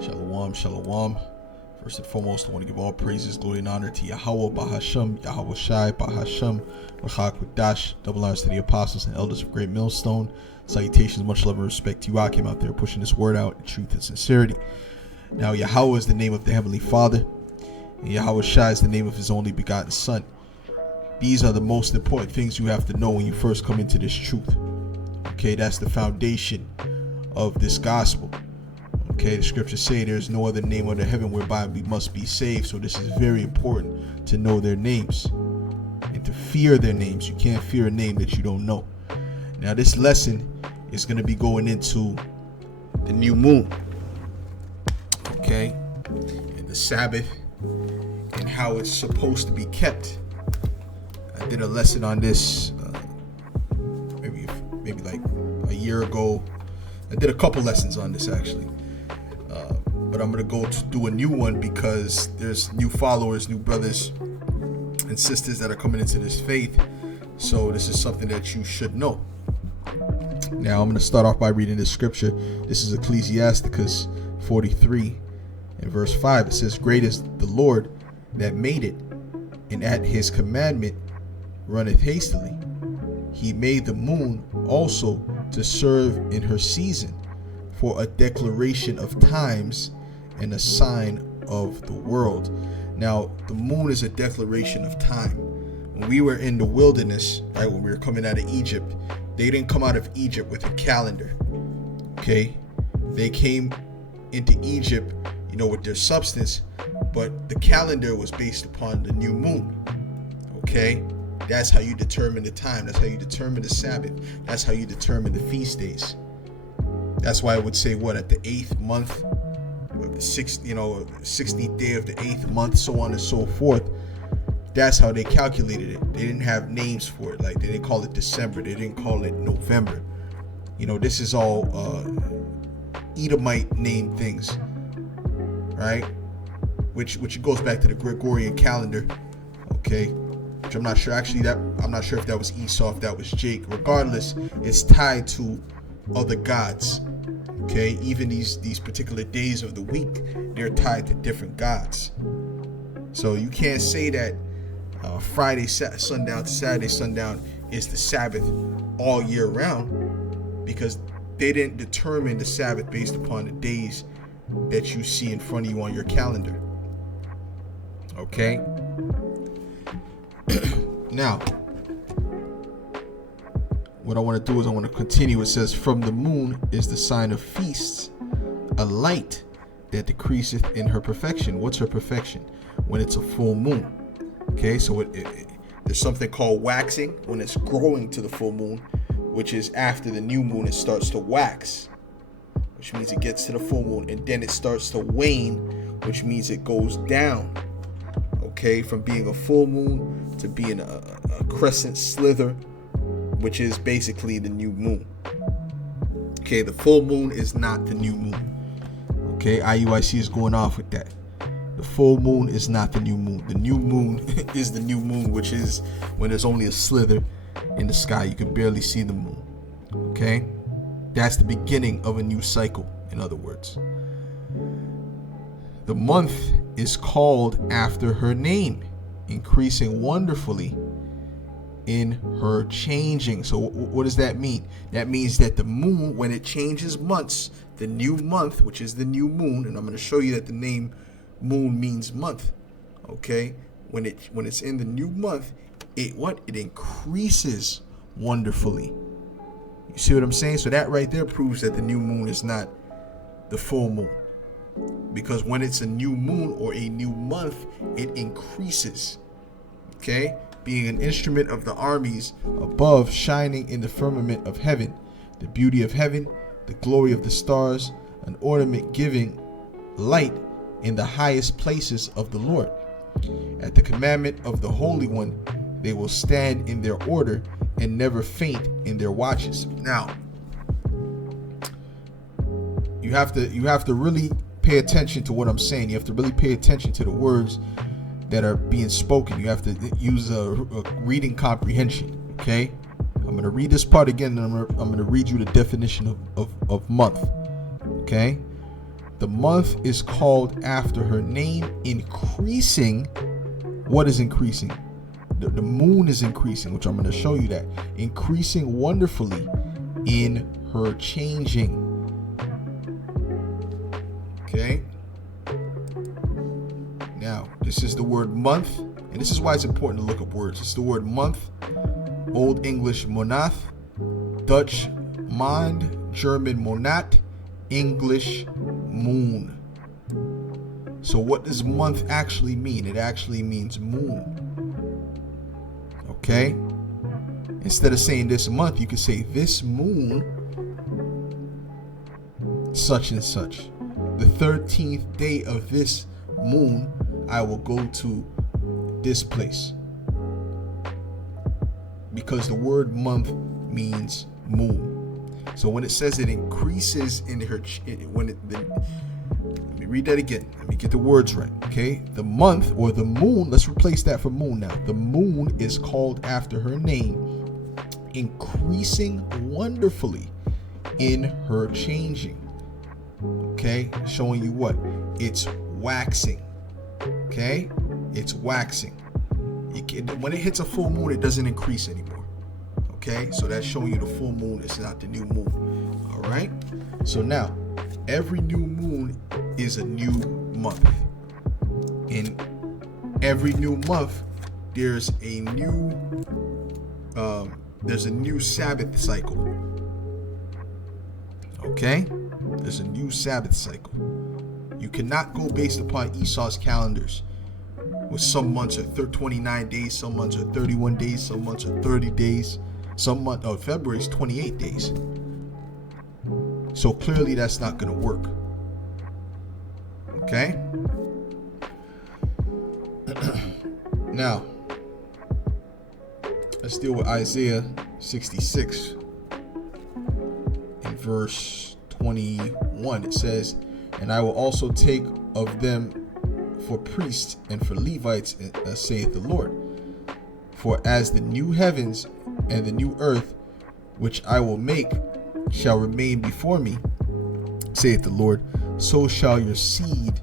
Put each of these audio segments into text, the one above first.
Shalom, shalom. First and foremost, I want to give all praises, glory, and honor to Yahweh, Bahasham, Yahweh Shai, Bahasham, Rachak Dash, double honors to the apostles and elders of Great Millstone. Salutations, much love and respect to you, Akim, out there pushing this word out in truth and sincerity. Now, Yahweh is the name of the Heavenly Father, and Yahweh Shai is the name of His only begotten Son. These are the most important things you have to know when you first come into this truth. Okay, that's the foundation of this gospel. Okay, the scriptures say there's no other name under heaven whereby we must be saved. So this is very important to know their names and to fear their names. You can't fear a name that you don't know. Now this lesson is going to be going into the new moon. Okay, and the Sabbath and how it's supposed to be kept. I did a lesson on this maybe like a year ago. I did a couple lessons on this actually. But I'm going to go to do a new one because there's new followers, new brothers and sisters that are coming into this faith. So this is something that you should know. Now I'm going to start off by reading this scripture. This is Ecclesiasticus 43 and verse 5. It says, "Great is the Lord that made it, and at his commandment runneth hastily. He made the moon also to serve in her season, for a declaration of times and a sign of the world." Now, the moon is a declaration of time. When we were in the wilderness, right, when we were coming out of Egypt, they didn't come out of Egypt with a calendar. Okay, they came into Egypt, with their substance, but the calendar was based upon the new moon. Okay, that's how you determine the time. That's how you determine the Sabbath. That's how you determine the feast days. That's why I would say at the 8th month, the 16th day of the 8th month, so on and so forth. That's how they calculated it. They didn't have names for it. Like they didn't call it December. They didn't call it November. This is all Edomite named things, right? Which goes back to the Gregorian calendar, okay? Which I'm not sure. Actually, I'm not sure if that was Esau, if that was Jake. Regardless, it's tied to other gods. Okay, even these particular days of the week, they're tied to different gods. So you can't say that Friday sundown to Saturday sundown is the Sabbath all year round, because they didn't determine the Sabbath based upon the days that you see in front of you on your calendar. Okay. Now, what I want to do is I want to continue. It says, "From the moon is the sign of feasts, a light that decreaseth in her perfection." What's her perfection? When it's a full moon. Okay, so there's something called waxing when it's growing to the full moon, which is after the new moon it starts to wax, which means it gets to the full moon, and then it starts to wane, which means it goes down. Okay, from being a full moon to being a crescent slither, which is basically the new moon. Okay, the full moon is not the new moon. Okay, IUIC is going off with that. The full moon is not the new moon. The new moon is the new moon, which is when there's only a slither in the sky. You can barely see the moon. Okay, that's the beginning of a new cycle, in other words. The month is called after her name, increasing wonderfully in her changing. So what does that mean? That means that the moon, when it changes months, the new month, which is the new moon, and I'm going to show you that the name moon means month. Okay, when it's in the new month, it increases wonderfully. You see what I'm saying? So that right there proves that the new moon is not the full moon, because when it's a new moon or a new month, it increases. Okay, being an instrument of the armies above, shining in the firmament of heaven, the beauty of heaven, the glory of the stars, an ornament giving light in the highest places of the Lord. At the commandment of the Holy One, they will stand in their order and never faint in their watches. Now, you have to really pay attention to what I'm saying. You have to really pay attention to the words that are being spoken. You have to use a reading comprehension. Okay, I'm going to read this part again, and I'm going to read you the definition of month. Okay, The month is called after her name, increasing. What is increasing? The moon is increasing, which I'm going to show you that. Increasing wonderfully in her changing. Okay. Now, this is the word month, and this is why it's important to look up words. It's the word month, Old English monath, Dutch maand, German monat, English moon. So what does month actually mean? It actually means moon. Okay? Instead of saying this month, you could say this moon, such and such. The 13th day of this moon, I will go to this place. Because the word month means moon. So when it says it increases in her, let me read that again. Let me get the words right. Okay, the month or the moon. Let's replace that for moon now. The moon is called after her name, increasing wonderfully in her changing. Okay, showing you what? It's waxing. Okay, it's waxing. When it hits a full moon, it doesn't increase anymore. Okay, so that's showing you the full moon is not the new moon. All right, so now every new moon is a new month. In every new month, there's a new Sabbath cycle. Okay, there's a new Sabbath cycle. You cannot go based upon Esau's calendars, where some months are 29 days, some months are 31 days, some months are 30 days, February is 28 days. So clearly that's not going to work. Okay? Now, let's deal with Isaiah 66 in verse 21. It says, "And I will also take of them for priests and for Levites, saith the Lord. For as the new heavens and the new earth, which I will make, shall remain before me, saith the Lord, so shall your seed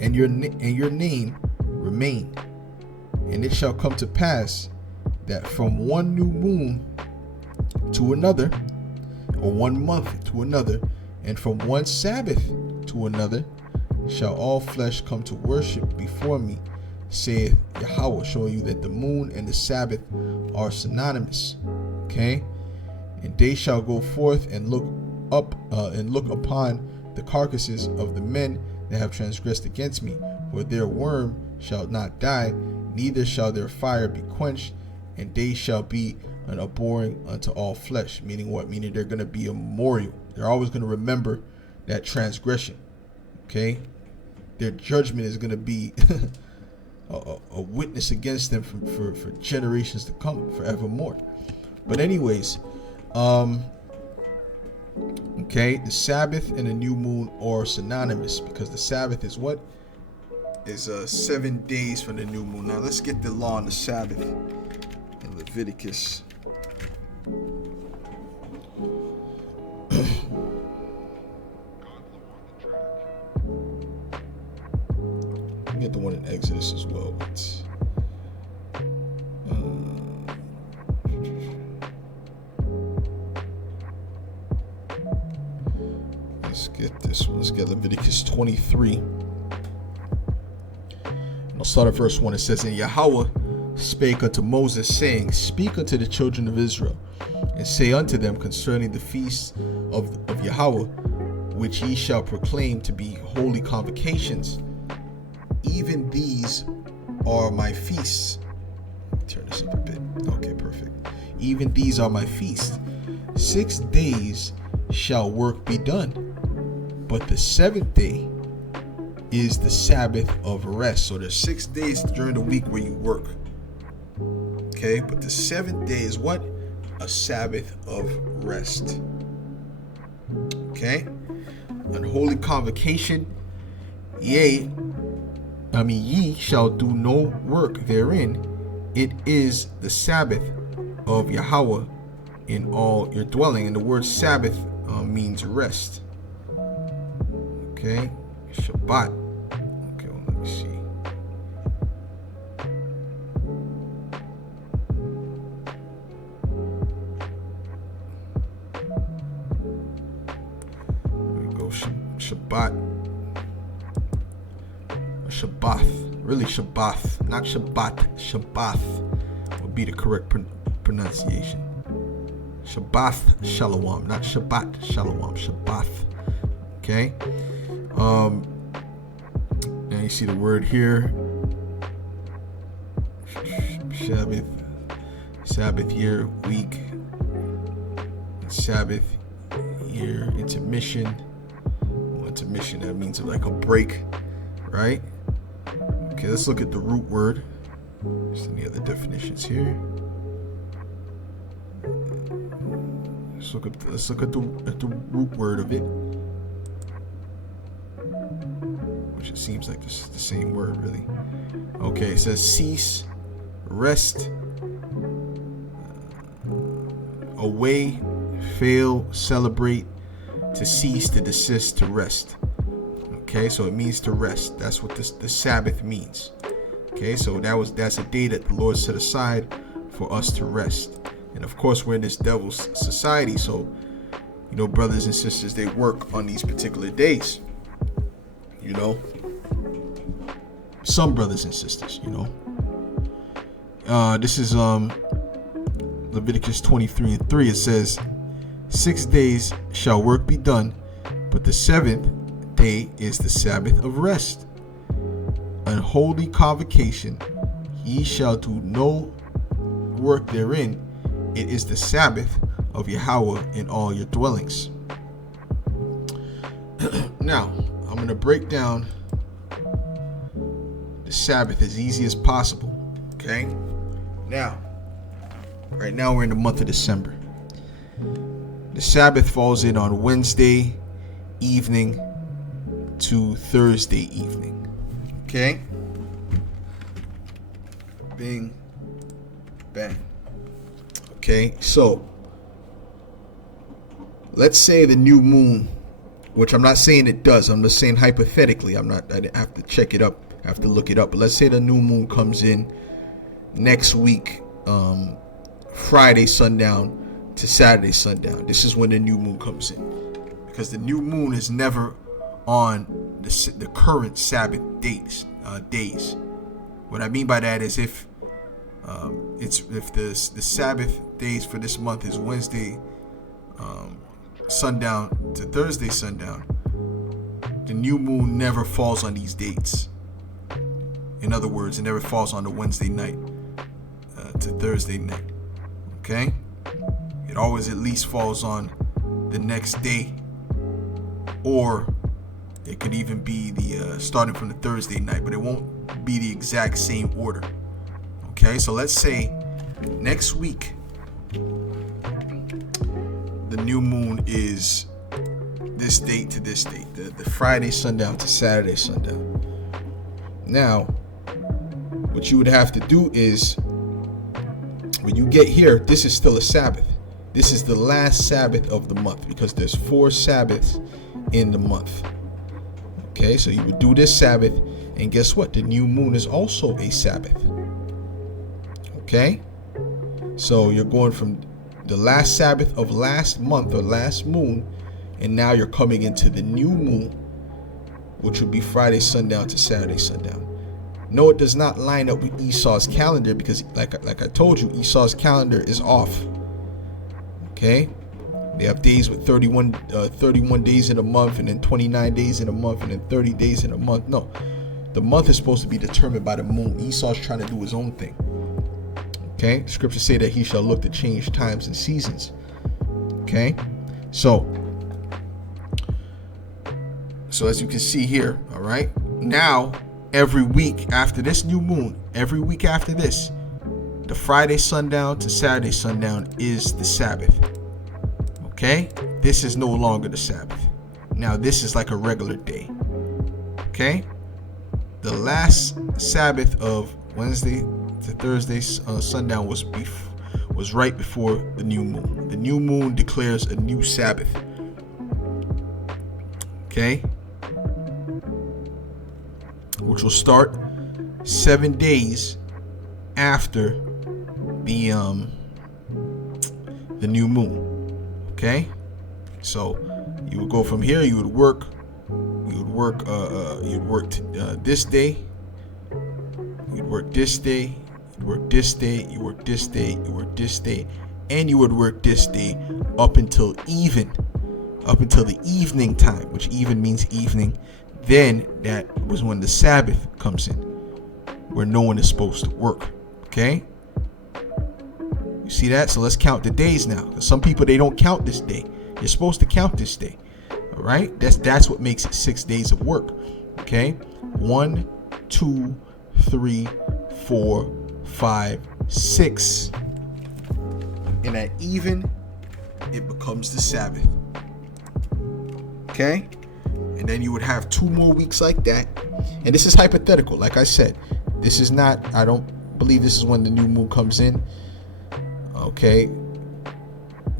and your name remain. And it shall come to pass that from one new moon to another, or 1 month to another, and from one Sabbath to another, shall all flesh come to worship before me, saith Yahweh," showing you that the moon and the Sabbath are synonymous. Okay, and they shall go forth and look upon the carcasses of the men that have transgressed against me, for their worm shall not die, neither shall their fire be quenched, and they shall be an abhorring unto all flesh. Meaning what? Meaning they're going to be a memorial. They're always going to remember that transgression. Okay, their judgment is going to be a witness against them for generations to come, forevermore. But anyways, okay, the Sabbath and the new moon are synonymous, because the Sabbath is what? Is 7 days from the new moon. Now let's get the law on the Sabbath in Leviticus. Get the one in Exodus as well. Let's get this one. Let's get Leviticus 23. And I'll start at verse 1. It says, "And Yahweh spake unto Moses, saying, Speak unto the children of Israel, and say unto them concerning the feasts of Yahweh, which ye shall proclaim to be holy convocations. Even these are my feasts." Turn this up a bit. Okay, perfect. "Even these are my feasts. 6 days shall work be done, but the 7th day is the Sabbath of rest." So there's 6 days during the week where you work. Okay, but the 7th day is what? A Sabbath of rest. Okay? Unholy convocation. Ye shall do no work therein. It is the Sabbath of Yahweh in all your dwelling. And the word Sabbath means rest. Okay, Shabbat. Okay, well, let me see. There we go. Shabbat. Shabbath. Really Shabbath, not Shabbat. Shabbath would be the correct pronunciation. Shabbath Shalom, not Shabbat Shalom. Shabbath. Okay. And you see the word here. Sabbath year, week. Sabbath year, intermission. Well, intermission, that means like a break, right? Okay, let's look at the root word. There's any other definitions here. Let's look at the root word of it, which it seems like this is the same word, really. Okay, it says cease, rest, away, fail, celebrate, to cease, to desist, to rest. Okay, so it means to rest. That's what the Sabbath means. Okay, so that's a day that the Lord set aside for us to rest. And of course, we're in this devil's society, so brothers and sisters, they work on these particular days. Some brothers and sisters, this is Leviticus 23:3. It says, 6 days shall work be done, but the seventh day is the Sabbath of rest, an holy convocation. Ye shall do no work therein. It is the Sabbath of Yahweh in all your dwellings. Now, I'm going to break down the Sabbath as easy as possible. Okay? Now, right now we're in the month of December. The Sabbath falls in on Wednesday evening to Thursday evening. Okay? Bing, bang. Okay, so let's say the new moon, which I'm not saying it does, I'm just saying hypothetically. I have to check it up, I have to look it up. But let's say the new moon comes in next week, Friday sundown to Saturday sundown. This is when the new moon comes in, because the new moon is never on the current Sabbath days. What I mean by that is if the Sabbath days for this month is Wednesday sundown to Thursday sundown, the new moon never falls on these dates. In other words, it never falls on the Wednesday night to Thursday night. Okay? It always at least falls on the next day, or it could even be the starting from the Thursday night, but it won't be the exact same order. Okay, so let's say next week the new moon is this date to this date, the Friday sundown to Saturday sundown. Now, what you would have to do is, when you get here, this is still a Sabbath. This is the last Sabbath of the month, because there's 4 Sabbaths in the month. Okay, so you would do this Sabbath, and guess what? The new moon is also a Sabbath. Okay, so you're going from the last Sabbath of last month or last moon, and now you're coming into the new moon, which would be Friday sundown to Saturday sundown. No, it does not line up with Esau's calendar, because like I told you, Esau's calendar is off. Okay, they have days with 31 days in a month, and then 29 days in a month, and then 30 days in a month. No, the month is supposed to be determined by the moon. Esau's trying to do his own thing. Okay, scriptures say that he shall look to change times and seasons. Okay, so as you can see here, all right, now every week after this new moon, every week after this, the Friday sundown to Saturday sundown is the Sabbath. Okay, this is no longer the Sabbath. Now this is like a regular day. Okay, the last Sabbath of Wednesday to Thursday sundown was right before the new moon. The new moon declares a new Sabbath. Okay, which will start 7 days after the new moon. Okay, so you would go from here. You would work this day. You'd work this day. You work this day. You work this day. You work this day, and you would work this day up until the evening time, which even means evening. Then that was when the Sabbath comes in, where no one is supposed to work. Okay, you see that? So let's count the days now. Some people, they don't count this day. You're supposed to count this day. All right, that's what makes it 6 days of work. Okay, 1, 2, 3, 4, 5, 6. And at even, it becomes the Sabbath. Okay, and then you would have 2 more weeks like that. And this is hypothetical. Like I said, this is not, I don't believe this is when the new moon comes in. Okay,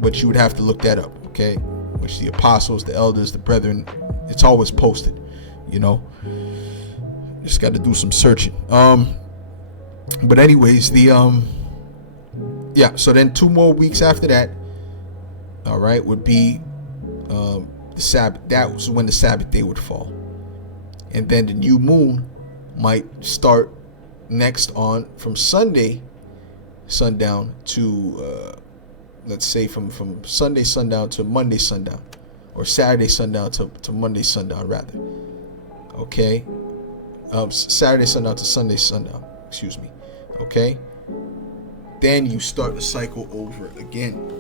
but you would have to look that up. Okay, which the apostles, the elders, the brethren, it's always posted. You know, just got to do some searching. But anyways, so then 2 more weeks after that, all right, would be the Sabbath. That was when the Sabbath day would fall. And then the new moon might start next on from Sunday sundown to let's say from Sunday sundown to Monday sundown, or Saturday sundown to Monday sundown rather. Okay, Saturday sundown to Sunday sundown, excuse me. Okay, then you start the cycle over again.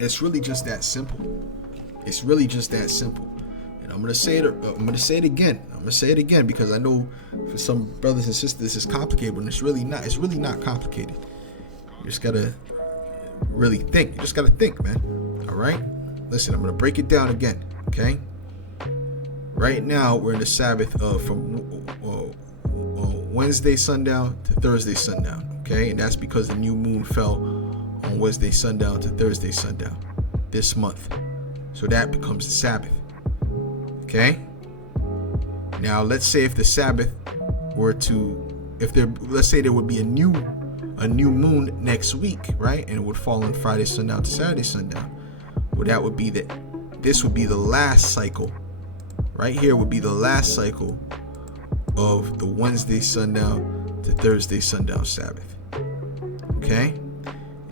It's really just that simple. It's really just that simple. And I'm gonna say it again. I'm gonna say it again because I know for some brothers and sisters this is complicated, but it's really not. It's really not complicated. You just gotta really think. You just gotta think, man. All right. Listen, I'm gonna break it down again. Okay. Right now we're in the Sabbath from Wednesday sundown to Thursday sundown. Okay, and that's because the new moon fell on Wednesday sundown to Thursday sundown this month. So that becomes the Sabbath. Okay. Now let's say if the Sabbath were to, let's say there would be a new moon next week, right? And it would fall on Friday sundown to Saturday sundown. Well, this would be the last cycle. Right here would be the last cycle of the Wednesday sundown to Thursday sundown Sabbath. Okay?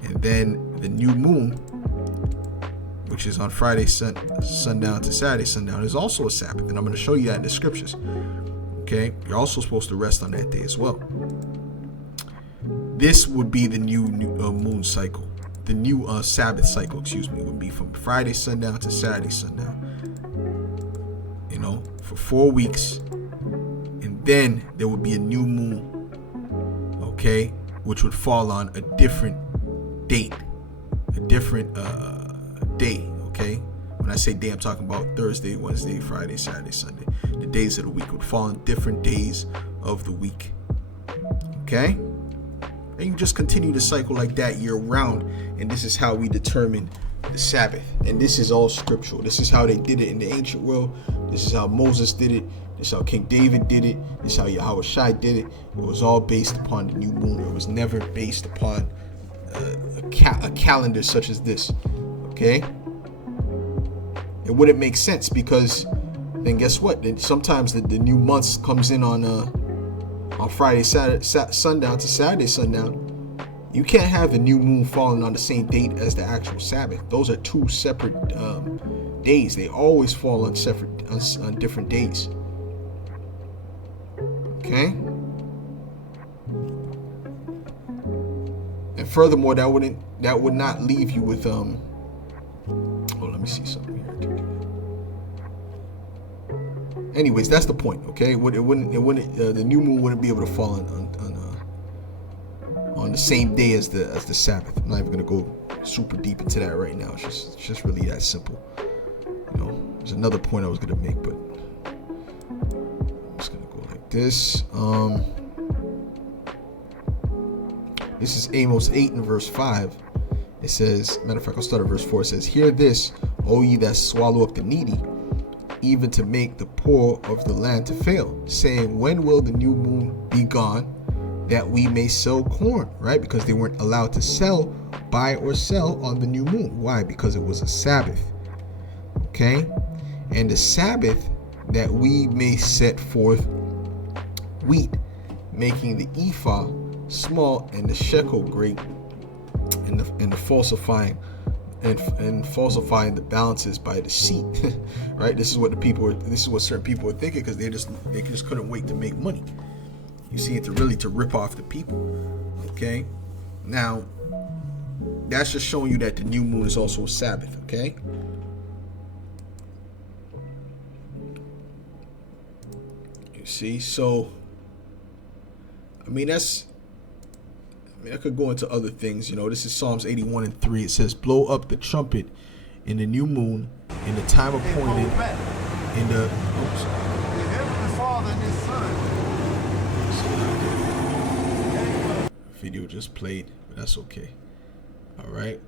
And then the new moon, which is on Friday sundown to Saturday sundown, is also a Sabbath. And I'm going to show you that in the scriptures. Okay? You're also supposed to rest on that day as well. This would be the new moon cycle. The new Sabbath cycle, would be from Friday sundown to Saturday sundown. You know, for 4 weeks. And then there would be a new moon, okay, which would fall on a different date, a different day, okay? When I say day, I'm talking about Thursday, Wednesday, Friday, Saturday, Sunday. The days of the week would fall on different days of the week, okay? And you just continue to cycle like that year round, and this is how we determine the Sabbath. And this is all scriptural. This is how they did it in the ancient world. This is how Moses did it. This is how King David did it. This is how Yahweh Shai did it. It was all based upon the new moon. It was never based upon a calendar such as this. Okay? It wouldn't make sense because then guess what? Then sometimes the new months comes in on Friday, Saturday, sundown to Saturday sundown. You can't have the new moon falling on the same date as the actual Sabbath. Those are 2 separate days. They always fall on different days. Okay. And furthermore, that would not leave you with let me see something here. Anyways, that's the point. Okay, it wouldn't. The new moon wouldn't be able to fall on the same day as the Sabbath. I'm not even gonna go super deep into that right now. It's just really that simple. You know, there's another point I was gonna make, but I'm just gonna go like this. This is Amos 8 and verse 5. It says, matter of fact, I'll start at verse 4. It says, "Hear this, O ye that swallow up the needy, even to make the poor of the land to fail, saying, when will the new moon be gone, that we may sell corn, right? Because they weren't allowed to buy or sell on the new moon. Why? Because it was a Sabbath. Okay? And the Sabbath, that we may set forth wheat, making the ephah small and the shekel great, and the falsifying and falsifying the balances by deceit. Right? This is what certain people were thinking, because they just couldn't wait to make money. You see, to rip off the people. Okay? Now, that's just showing you that the new moon is also a Sabbath. Okay? You see, so I could go into other things. This is Psalms 81:3. It says, blow up the trumpet in the new moon, in the time appointed, in the Heavenly Father and His Son. Video just played, but that's okay. All right.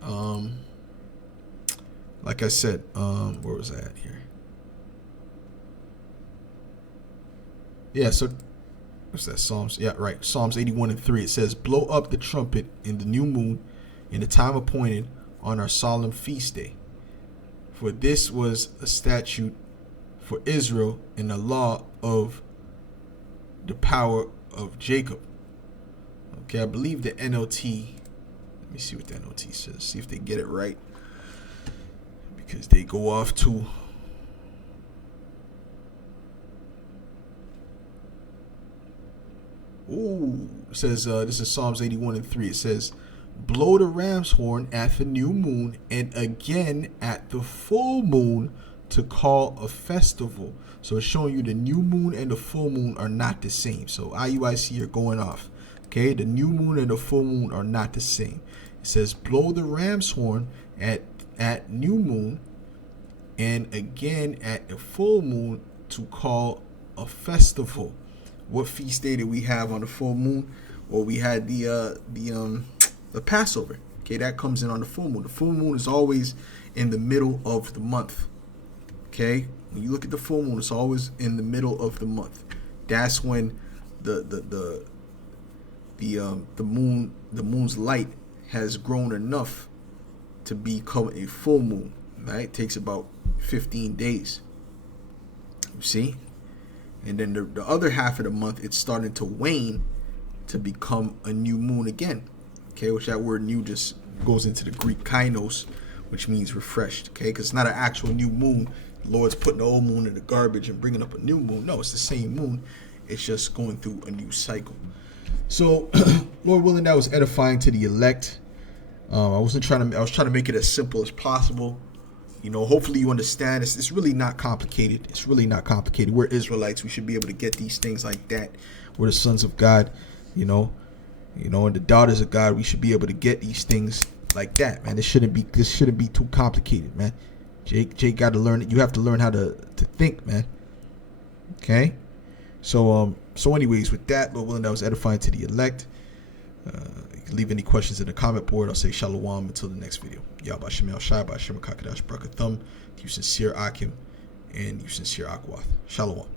Like I said, where was I at here? Yeah, so what's that? Psalms? Yeah, right. Psalms 81:3. It says, blow up the trumpet in the new moon, in the time appointed, on our solemn feast day. For this was a statute for Israel in the law of the power of Jacob. Okay, I believe the NLT. Let me see what the NLT says. See if they get it right, because they go off to. Ooh, it says this is Psalms 81:3. It says, blow the ram's horn at the new moon, and again at the full moon, to call a festival. So it's showing you the new moon and the full moon are not the same. So IUIC are going off. Okay, the new moon and the full moon are not the same. It says, blow the ram's horn at new moon, and again at the full moon, to call a festival. What feast day did we have on the full moon? Well, we had the Passover. Okay, that comes in on the full moon. The full moon is always in the middle of the month. Okay, when you look at the full moon, it's always in the middle of the month. That's when the moon's light has grown enough to become a full moon. Right, it takes about 15 days. You see. And then the other half of the month, it's starting to wane to become a new moon again. Okay, which that word new just goes into the Greek kainos, which means refreshed. Okay, because it's not an actual new moon. The Lord's putting the old moon in the garbage and bringing up a new moon. No, it's the same moon. It's just going through a new cycle. So, Lord willing, that was edifying to the elect. I was trying to make it as simple as possible. Hopefully you understand. It's really not complicated. It's really not complicated. We're Israelites. We should be able to get these things like that. We're the sons of God, and the daughters of God. We should be able to get these things like that, man. This shouldn't be too complicated, man. Jake got to learn it. You have to learn how to think, man. Okay. So anyways, with that, Lord willing, that was edifying to the elect. You can leave any questions in the comment board. I'll say shalom until the next video. Yahba Shem El Shai, Ba Shem Kakadash Brakathum, you sincere Akim, and you sincere Akwath. Shalom.